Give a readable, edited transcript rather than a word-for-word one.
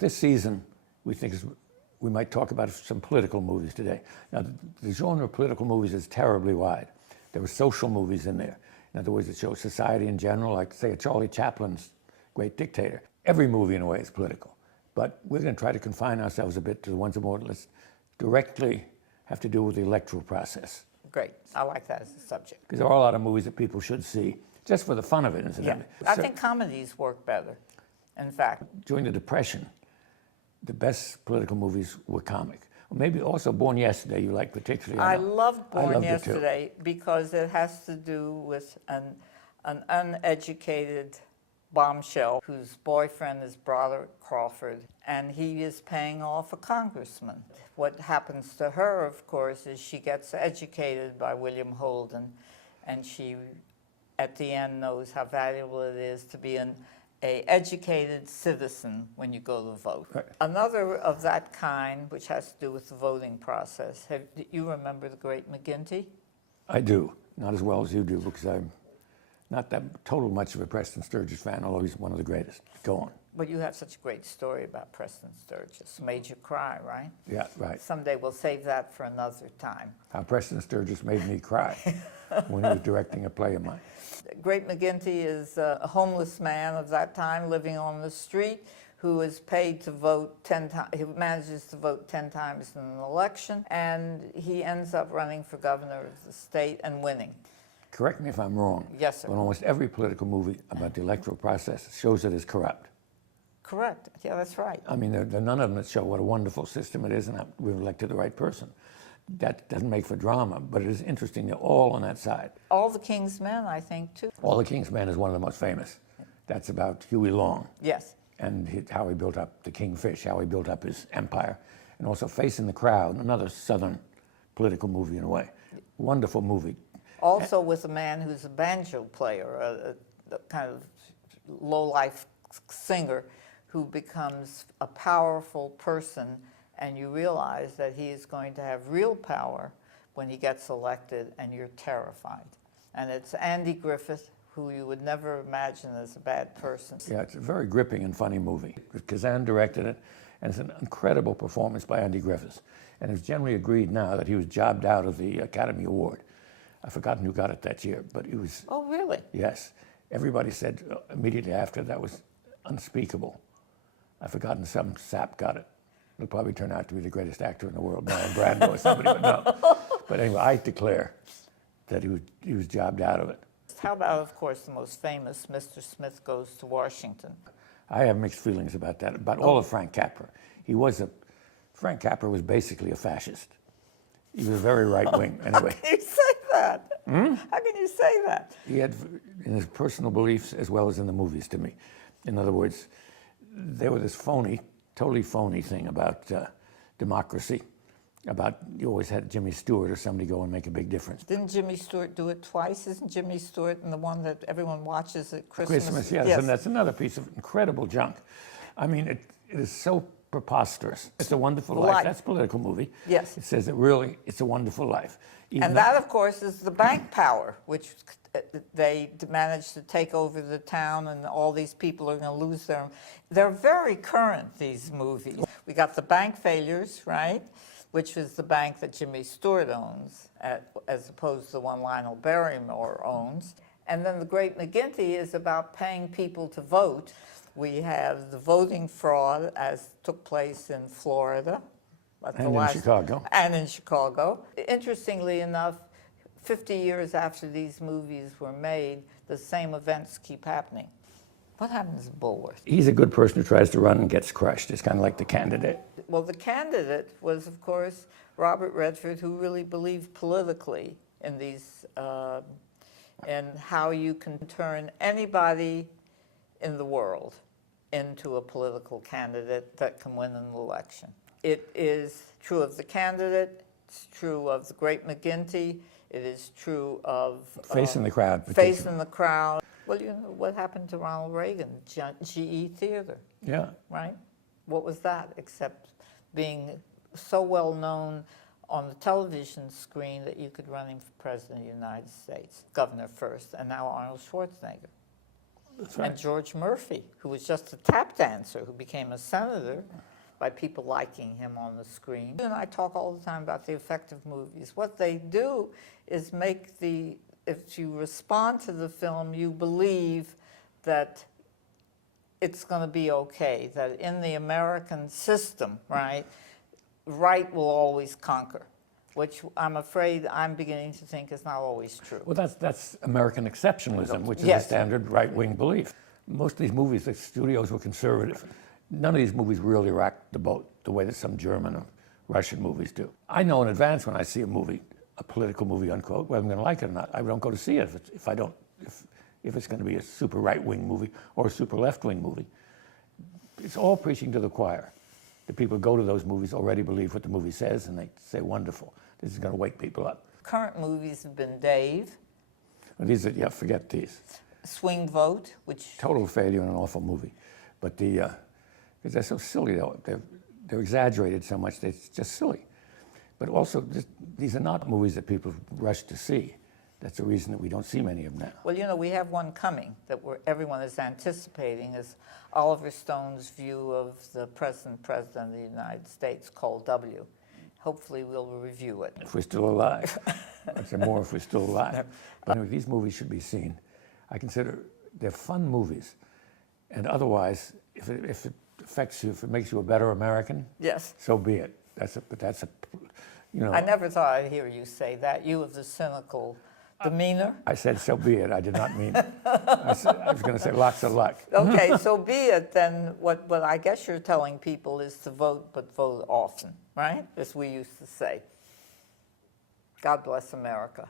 this season, we might talk about some political movies today. Now, the genre of political movies is terribly wide. There were social movies in there. In other words, it shows society in general, like, say, a Charlie Chaplin's Great Dictator. Every movie, in a way, is political. But we're going to try to confine ourselves a bit to the ones that more or less directly have to do with the electoral process. Great. I like that as a subject. Because there are a lot of movies that people should see, just for the fun of it, incidentally. Yeah. I think comedies work better, in fact. During the Depression, the best political movies were comic. Maybe also Born Yesterday you like particularly. I loved Born Yesterday because it has to do with an uneducated bombshell whose boyfriend is Broderick Crawford, and he is paying off a congressman. What happens to her, of course, is she gets educated by William Holden, and she, at the end, knows how valuable it is to be an educated citizen when you go to vote. Right. Another of that kind, which has to do with the voting process. Do you remember The Great McGinty? I do. Not as well as you do, because I'm not that total much of a Preston Sturges fan, although he's one of the greatest. Go on. But you have such a great story about Preston Sturges. Made you cry, right? Yeah, right. Someday we'll save that for another time. How Preston Sturges made me cry when he was directing a play of mine. Great McGinty is a homeless man of that time living on the street who is paid to vote 10 times. He manages to vote 10 times in an election, and he ends up running for governor of the state and winning. Correct me if I'm wrong. Yes, sir. But almost every political movie about the electoral process shows it as corrupt. Correct. Yeah, that's right. I mean, there are none of them that show what a wonderful system it is and how we've elected the right person. That doesn't make for drama, but it is interesting. They're all on that side. All the King's Men, I think, too. All the King's Men is one of the most famous. That's about Huey Long. Yes. And how he built up the Kingfish, how he built up his empire. And also Facing the Crowd, another Southern political movie in a way. Wonderful movie. Also with a man who's a banjo player, a kind of low-life singer who becomes a powerful person, and you realize that he is going to have real power when he gets elected, and you're terrified. And it's Andy Griffith, who you would never imagine as a bad person. Yeah, it's a very gripping and funny movie. Kazan directed it, and it's an incredible performance by Andy Griffith. And it's generally agreed now that he was jobbed out of the Academy Award. I've forgotten who got it that year, but it was... Oh, really? Yes. Everybody said immediately after that was unspeakable. I've forgotten some sap got it. It'll probably turn out to be the greatest actor in the world, Marlon Brando or somebody, but no. But anyway, I declare that he was jobbed out of it. How about, of course, the most famous, Mr. Smith Goes to Washington? I have mixed feelings about that, about all of Frank Capra. Frank Capra was basically a fascist. He was very right-wing, anyway. How can you say that? How can you say that? He had, in his personal beliefs as well as in the movies, to me. In other words, there was this phony, totally phony thing about democracy, about you always had Jimmy Stewart or somebody go and make a big difference. Didn't Jimmy Stewart do it twice? Isn't Jimmy Stewart and the one that everyone watches at Christmas? Christmas, yes. And that's another piece of incredible junk. I mean, it is so preposterous. It's a Wonderful Life. That's a political movie. Yes. It says that really, it's a wonderful life. And that, of course, is the bank power, which they managed to take over the town, and all these people are going to lose their... They're very current, these movies. We got The Bank Failures, right? Which is the bank that Jimmy Stewart owns, as opposed to the one Lionel Barrymore owns. And then The Great McGinty is about paying people to vote. We have the voting fraud, as took place in Florida. And in Chicago. And in Chicago. Interestingly enough, 50 years after these movies were made, the same events keep happening. What happens to Bulworth? He's a good person who tries to run and gets crushed. It's kind of like the candidate. Well, the candidate was, of course, Robert Redford, who really believed politically in these, in how you can turn anybody in the world into a political candidate that can win an election. It is true of the candidate, it's true of The Great McGinty, it is true of... Facing the Crowd. Facing the Crowd. Well, you know, what happened to Ronald Reagan? GE Theater. Yeah. Right? What was that except being so well known on the television screen that you could run him for President of the United States, governor first, and now Arnold Schwarzenegger. That's right. And George Murphy, who was just a tap dancer, who became a senator by people liking him on the screen. You and I talk all the time about the effect of movies. What they do is make if you respond to the film, you believe that it's going to be okay, that in the American system, right will always conquer, which I'm afraid I'm beginning to think is not always true. Well, that's American exceptionalism, which is Yes. a standard right-wing belief. Most of these movies, the studios were conservative. None of these movies really rocked the boat the way that some German or Russian movies do. I know in advance when I see a movie, a political movie, unquote, whether I'm going to like it or not. I don't go to see it if it's going to be a super right-wing movie or a super left-wing movie. It's all preaching to the choir. The people who go to those movies already believe what the movie says, and they say, wonderful, this is going to wake people up. Current movies have been Dave, And these are, forget these. Swing Vote, which Total failure and an awful movie. But because they're so silly, though. They're exaggerated so much, it's just silly. But also, these are not movies that people rush to see. That's the reason that we don't see many of them now. well, we have one coming that everyone is anticipating, is Oliver Stone's view of the present president of the United States, called W. Hopefully we'll review it. If we're still alive. I'd say more if we're still alive. But anyway, these movies should be seen. I consider they're fun movies. And otherwise, if it affects you, if it makes you a better American, Yes. so be it. I never thought I'd hear you say that. You have the cynical demeanor. I said so be it. I did not mean I was going to say lots of luck. Okay, so be it then. What I guess you're telling people is to vote, but vote often, right? As we used to say. God bless America.